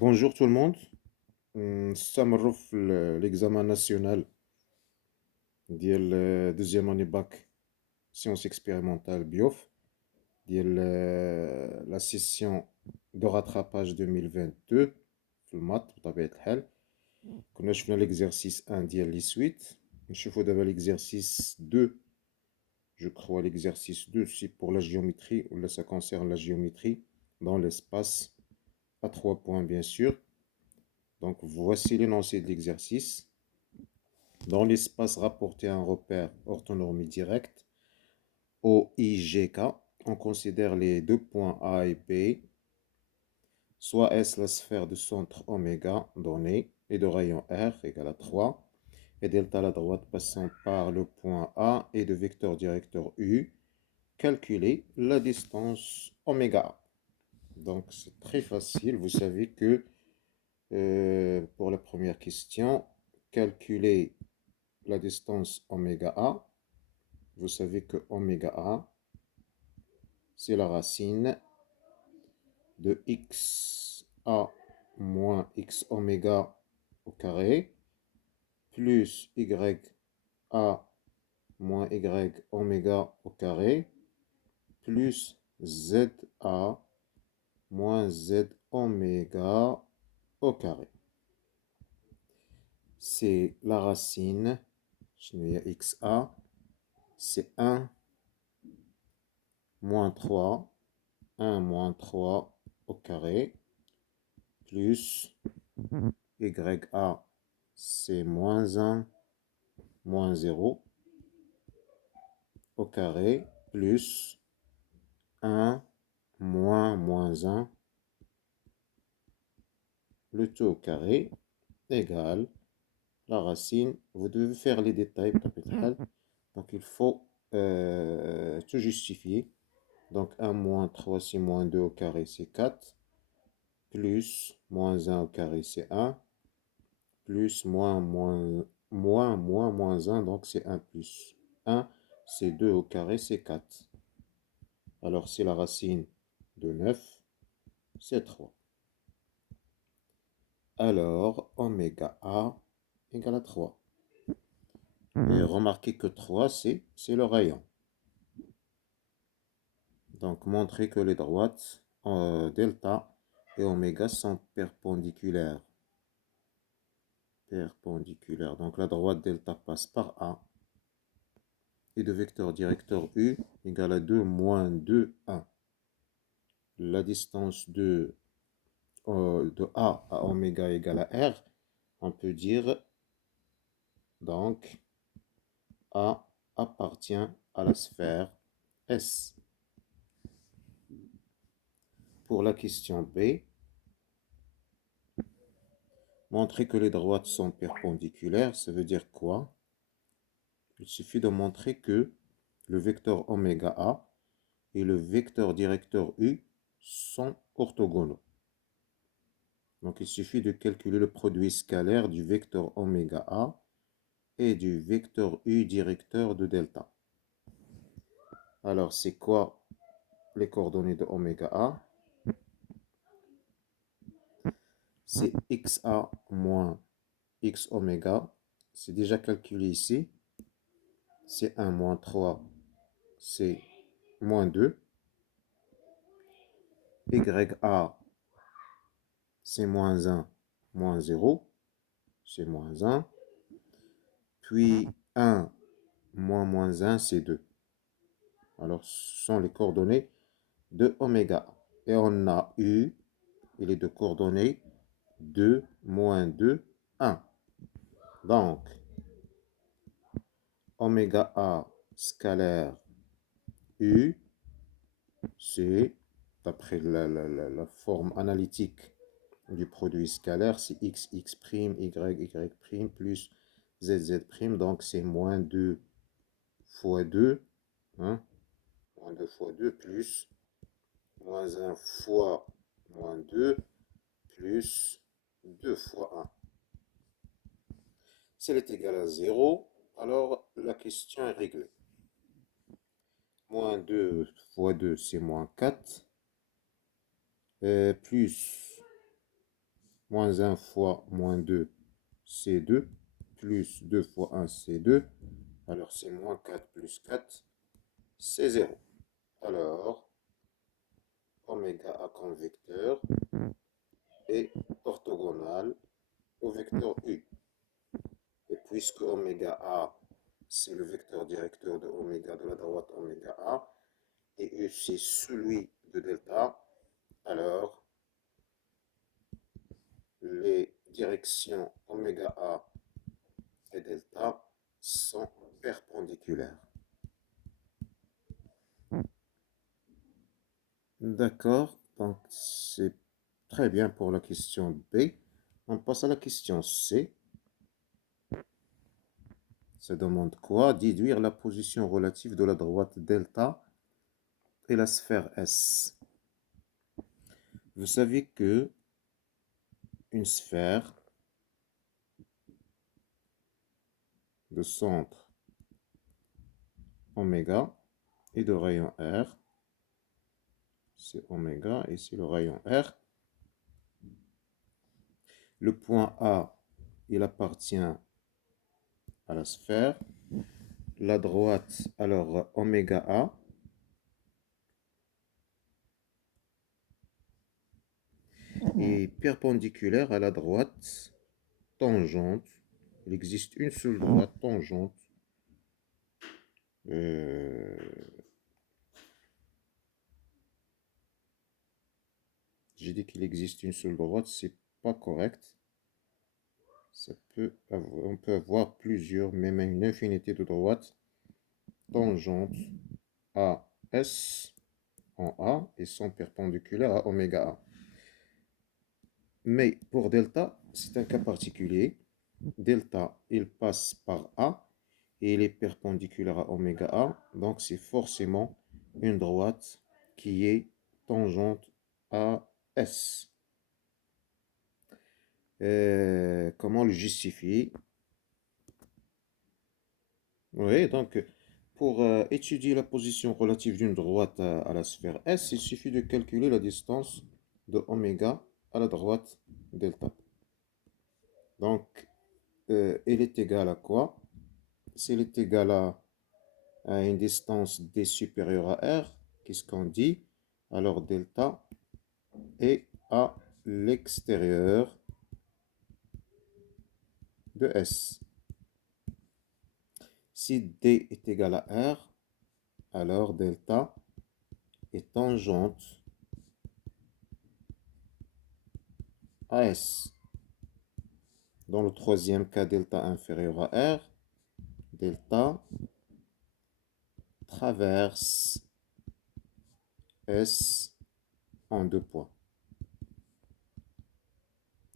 Bonjour tout le monde. نستمروا في l'examen national ديال deuxième année bac sciences expérimentales BIOF ديال la session de rattrapage 2022 في المات بطبيعة الحال. كنا شفنا l'exercice 1 ديال les suites. نشوفوا دابا l'exercice 2. Je crois l'exercice 2 c'est pour la géométrie ou là ça concerne la géométrie dans l'espace à 3 points bien sûr. Donc voici l'énoncé de l'exercice. Dans l'espace rapporté à un repère orthonormé direct, OIGK, on considère les deux points A et B, soit S la sphère de centre oméga donnée et de rayon R égale à 3, et delta à la droite passant par le point A et de vecteur directeur U, calculer la distance oméga A. Donc c'est très facile, vous savez que pour la première question, calculer la distance oméga A. Vous savez que oméga A, c'est la racine de xa moins x oméga au carré plus ya moins y oméga au carré plus za moins z oméga au carré. C'est la racine, xa, c'est 1 moins 3, 1 moins 3 au carré, plus ya, c'est moins 1, moins 0 au carré, plus 1, moins 1, le tout au carré, égale la racine. Vous devez faire les détails, donc il faut tout justifier. Donc 1 moins 3, c'est moins 2 au carré, c'est 4. Plus moins 1 au carré, c'est 1. Plus moins 1, donc c'est 1 plus 1. C'est 2 au carré, c'est 4. Alors c'est la racine de 9, c'est 3. Alors oméga A égale à 3. Et remarquez que 3, c'est le rayon. Donc montrez que les droites delta et oméga sont perpendiculaires. Donc la droite delta passe par A. Et de vecteur directeur U égale à 2 moins 2, 1. La distance de A à oméga égale à R, on peut dire donc A appartient à la sphère S. Pour la question B, montrer que les droites sont perpendiculaires, ça veut dire quoi? Il suffit de montrer que le vecteur oméga A et le vecteur directeur U sont orthogonaux. Donc il suffit de calculer le produit scalaire du vecteur oméga A et du vecteur U directeur de delta. Alors c'est quoi les coordonnées de oméga A? C'est xa moins x oméga. C'est déjà calculé ici. C'est 1 moins 3, c'est moins 2. Ya, c'est moins 1, moins 0, c'est moins 1. Puis 1 moins 1, c'est 2. Alors, ce sont les coordonnées de oméga. Et on a U, et les deux coordonnées, 2, moins 2, 1. Donc, oméga A scalaire U, c'est, d'après la forme analytique du produit scalaire, c'est x, x', y, y' plus z, z'. Donc, c'est moins 2 fois 2, hein, moins 2 fois 2 plus moins 1 fois moins 2 plus 2 fois 1. Si elle est égale à 0, alors la question est réglée. Moins 2 fois 2, c'est moins 4. Plus moins 1 fois moins 2, c'est 2, plus 2 fois 1, c'est 2. Alors, c'est moins 4 plus 4, c'est 0. Alors, oméga A comme vecteur est orthogonal au vecteur U. Et puisque oméga A, c'est le vecteur directeur de oméga de la droite oméga A, et U, c'est celui de delta, alors les directions oméga A et delta sont perpendiculaires. D'accord, donc c'est très bien pour la question B. On passe à la question C. Ça demande quoi? Déduire la position relative de la droite delta et la sphère S. Vous savez que une sphère de centre oméga et de rayon R, c'est oméga et c'est le rayon R. Le point A, il appartient à la sphère. La droite, alors oméga A, est perpendiculaire à la droite tangente. Il existe une seule droite tangente. J'ai dit qu'il existe une seule droite, c'est pas correct. On peut avoir plusieurs, même une infinité de droites tangentes à S en A et sont perpendiculaires à oméga A. Mais pour delta, c'est un cas particulier. Delta, il passe par A et il est perpendiculaire à oméga A. Donc, c'est forcément une droite qui est tangente à S. Comment le justifier? Oui, donc pour étudier la position relative d'une droite à la sphère S, il suffit de calculer la distance de oméga à la droite delta. Donc, elle est égale à quoi? Si elle est égale à une distance d supérieure à r, qu'est-ce qu'on dit? Alors delta est à l'extérieur de S. Si d est égal à r, alors delta est tangente à S. Dans le troisième cas, delta inférieur à r, delta traverse S en deux points.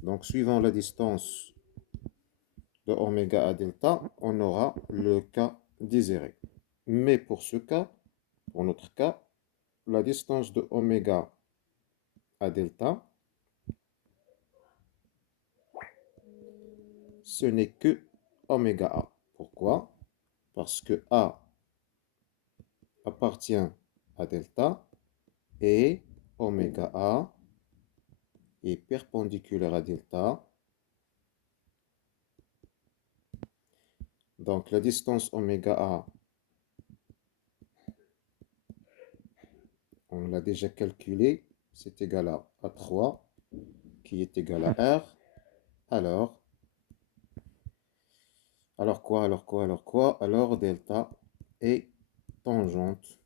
Donc, suivant la distance de oméga à delta, on aura le cas désiré. Mais pour ce cas, pour notre cas, la distance de oméga à delta, ce n'est que oméga A. Pourquoi? Parce que A appartient à delta et oméga A est perpendiculaire à delta. Donc la distance oméga A, on l'a déjà calculé, c'est égal à 3, qui est égal à R. Alors quoi? Alors delta est tangente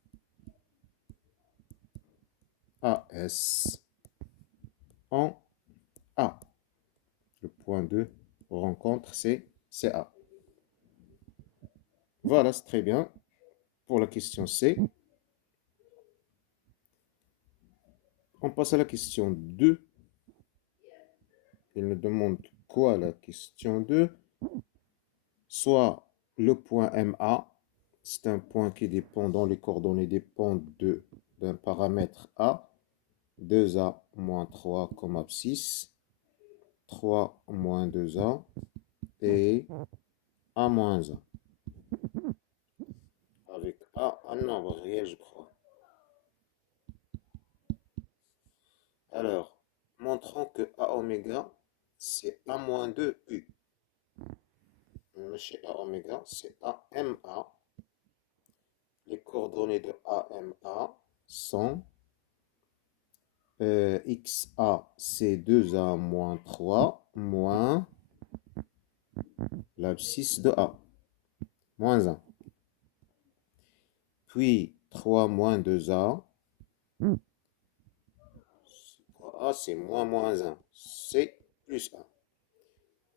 à S en A. Le point de rencontre, c'est A. Voilà, c'est très bien. Pour la question C, on passe à la question 2. Il nous demande quoi la question 2? Soit le point MA, c'est un point qui dépend, dont les coordonnées dépendent d'un paramètre A, 2A moins 3 comme abscisse, 3 moins 2A et A moins 1. Avec A un nombre réel, je crois. Alors, montrons que A oméga c'est A moins 2 U. Chez A oméga, c'est AMA. Les coordonnées de AMA sont XA, c'est 2A moins 3 moins l'abscisse de A, moins 1. Puis 3 moins 2A, A c'est moins 1, c'est plus 1.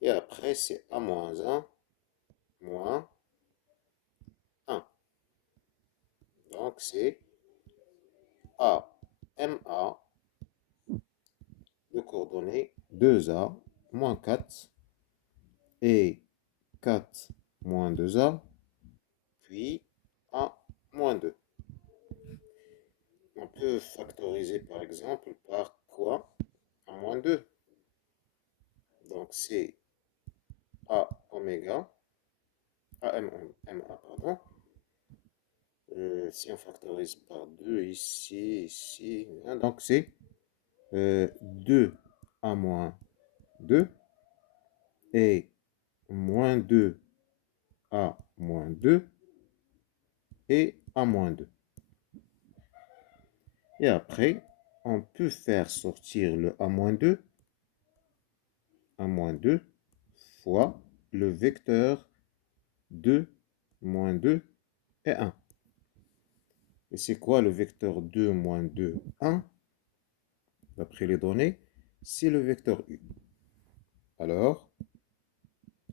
Et après c'est A moins 1, moins 1. Donc c'est AMA de coordonnées 2A moins 4 et 4 moins 2A, puis A moins 2. On peut factoriser par exemple par quoi? A moins 2. Donc c'est A oméga, AMA, pardon. Si on factorise par 2 ici, ici, donc c'est 2A moins 2 et moins 2A moins 2 et A moins 2. Et après, on peut faire sortir le A moins 2 fois le vecteur 2 moins 2 et 1. Et c'est quoi le vecteur 2 moins 2, 1? D'après les données, c'est le vecteur U. Alors,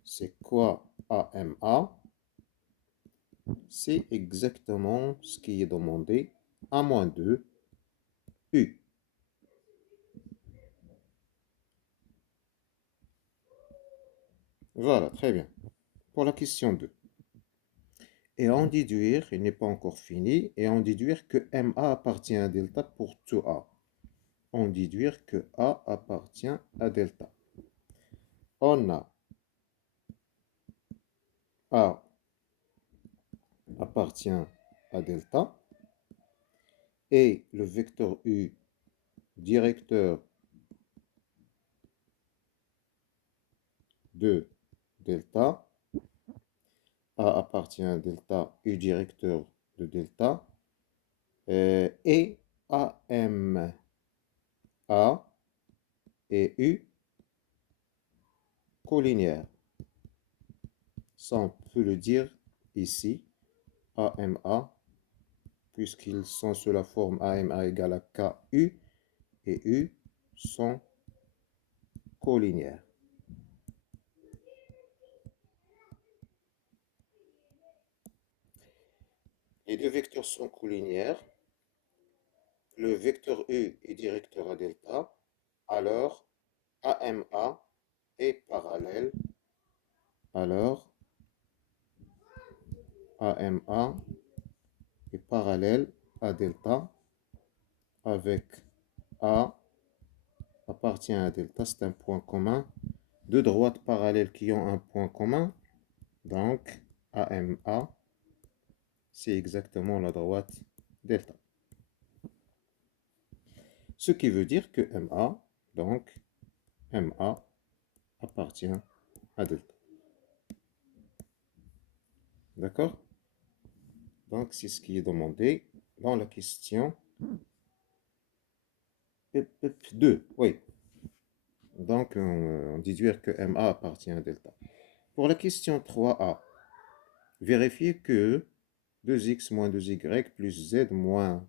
c'est quoi AMA? C'est exactement ce qui est demandé, A moins 2 U. Voilà, très bien. Pour la question 2. Et en déduire, il n'est pas encore fini, et en déduire que MA appartient à delta pour tout A. En déduire que A appartient à delta. On a A appartient à delta, et le vecteur U directeur de delta, A appartient à delta, U directeur de delta, et AM, A et U collinéaires. Ça, on peut le dire ici, AMA, puisqu'ils sont sous la forme AMA égale à KU, et U sont collinéaires. Les deux vecteurs sont collinéaires. Le vecteur U est directeur à delta. Alors, AMA est parallèle. Alors, AMA est parallèle à delta avec A appartient à delta, c'est un point commun. Deux droites parallèles qui ont un point commun. Donc, AMA, c'est exactement la droite delta. Ce qui veut dire que MA, donc, MA appartient à delta. D'accord? Donc, c'est ce qui est demandé dans la question 2. Oui. Donc, on déduire que MA appartient à delta. Pour la question 3a, vérifiez que 2x moins 2y plus z moins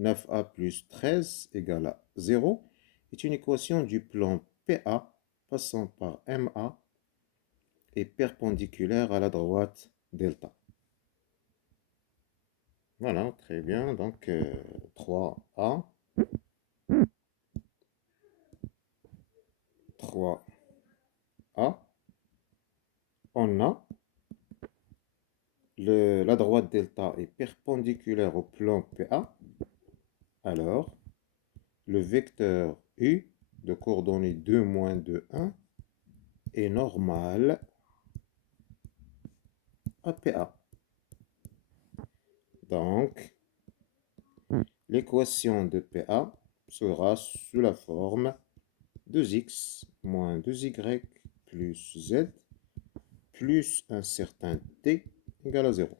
9a plus 13 égale à 0 est une équation du plan PA passant par MA et perpendiculaire à la droite delta. Voilà, très bien. Donc, 3A. 3A. On a la droite delta est perpendiculaire au plan PA. Alors, le vecteur U de coordonnées 2, moins 2, 1 est normal à PA. Donc, l'équation de PA sera sous la forme 2x moins 2y plus z plus un certain t égale à 0.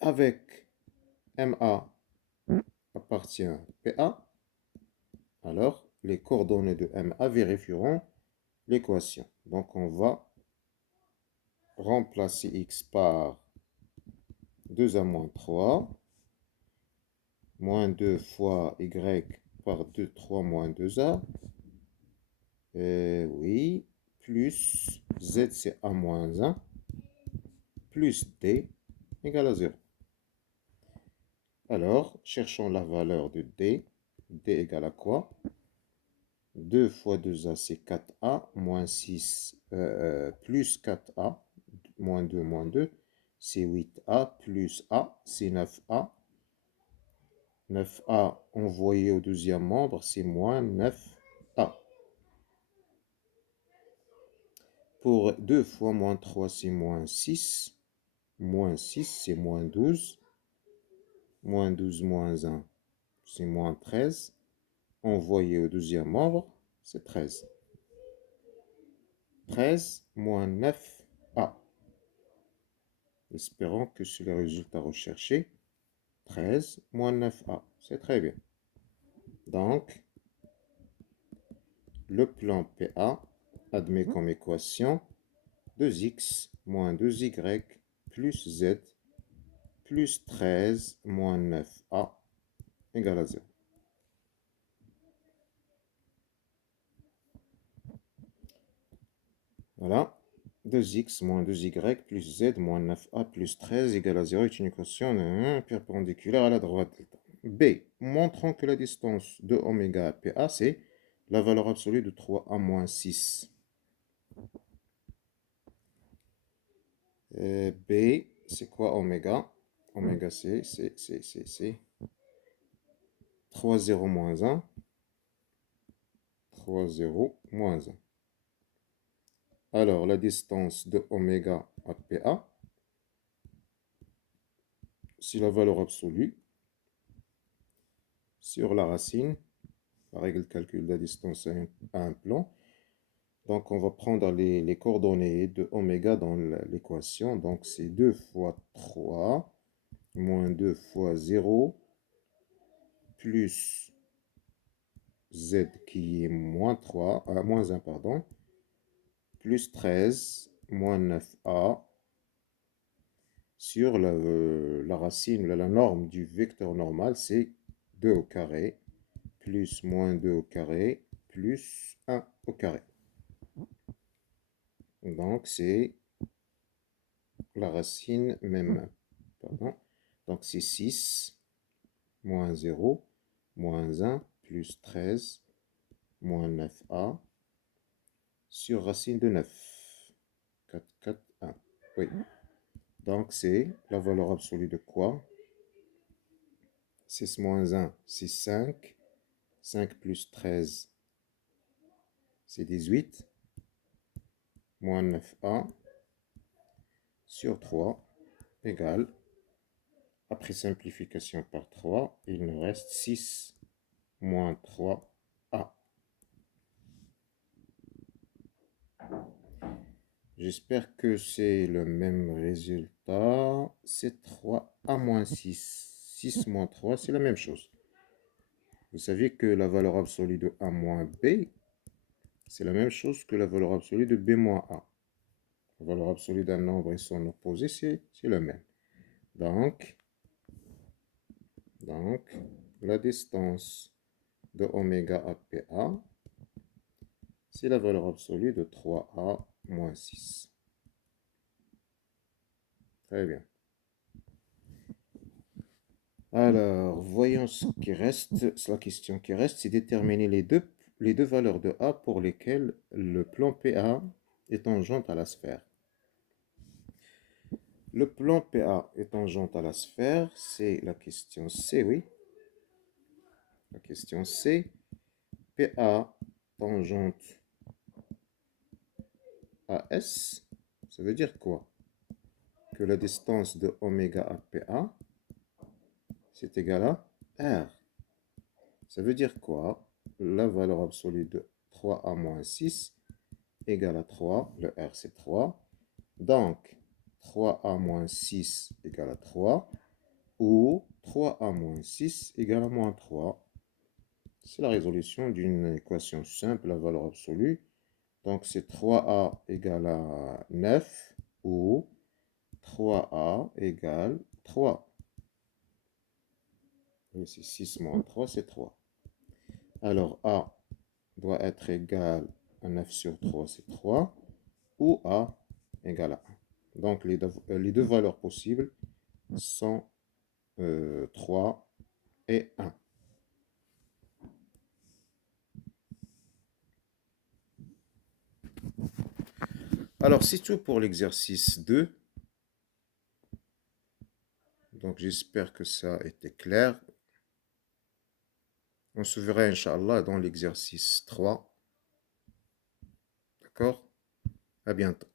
Avec MA appartient à PA, alors les coordonnées de MA vérifieront l'équation. Donc on va remplacer x par 2a moins 3, moins 2 fois y par 2, 3 moins 2a, oui, plus z c'est a moins 1, plus d égale à 0. Alors, cherchons la valeur de d. D égale à quoi? 2 fois 2a, c'est 4a, moins 6, plus 4a, moins 2, c'est 8a, plus a, c'est 9a. 9a envoyé au deuxième membre, c'est moins 9a. Pour 2 fois moins 3, c'est moins 6. Moins 6, c'est moins 12. Moins 12, moins 1, c'est moins 13. Envoyé au deuxième membre, c'est 13. 13 moins 9a. Espérons que c'est le résultat recherché. 13 moins 9a. C'est très bien. Donc, le plan PA admet comme équation 2x moins 2y plus z plus 13 moins 9a égale à 0. Voilà. 2x moins 2y plus z moins 9a plus 13 égale à 0 est une équation perpendiculaire à la droite delta. B. Montrons que la distance de oméga à PA, c'est la valeur absolue de 3a moins 6. B, c'est quoi oméga? Oméga, c'est 3, 0, moins 1. 3, 0, moins 1. Alors, la distance de oméga à PA, c'est la valeur absolue sur la racine, la règle de calcul de la distance à un plan. Donc, on va prendre les coordonnées de oméga dans l'équation. Donc, c'est 2 fois 3 moins 2 fois 0 plus z qui est moins 3, moins 1, pardon, plus 13 moins 9a sur la racine, la norme du vecteur normal, c'est 2 au carré, plus moins 2 au carré, plus 1 au carré. Donc, c'est la racine même. Pardon. Donc, c'est 6 moins 0, moins 1, plus 13, moins 9a, sur racine de 9. 4, 4, 1. Oui. Donc, c'est la valeur absolue de quoi? 6 moins 1, c'est 5. 5 plus 13, c'est 18. Moins 9a sur 3 égale, après simplification par 3, il nous reste 6 moins 3a. J'espère que c'est le même résultat. C'est 3a moins 6. 6 moins 3, c'est la même chose. Vous savez que la valeur absolue de a moins b, c'est la même chose que la valeur absolue de b moins a. La valeur absolue d'un nombre et son opposé, c'est le même. Donc, la distance de oméga à PA, c'est la valeur absolue de 3a moins 6. Très bien. Alors, voyons ce qui reste. La question qui reste, c'est déterminer les deux valeurs de A pour lesquelles le plan PA est tangent à la sphère. Le plan PA est tangent à la sphère, c'est la question C, oui. La question C. PA tangente à S, ça veut dire quoi? Que la distance de oméga à PA, c'est égal à R. Ça veut dire quoi? La valeur absolue de 3a moins 6 égale à 3. Le R, c'est 3. Donc, 3a moins 6 égale à 3. Ou 3a moins 6 égale à moins 3. C'est la résolution d'une équation simple à valeur absolue. Donc, c'est 3a égale à 9 ou 3a égale 3. Et c'est 6 moins 3, c'est 3. Alors, a doit être égal à 9 sur 3, c'est 3. Ou a égale à 1. Donc, les deux valeurs possibles sont 3 et 1. Alors, c'est tout pour l'exercice 2. Donc, j'espère que ça a été clair. On se verra, Inch'Allah, dans l'exercice 3. D'accord? À bientôt.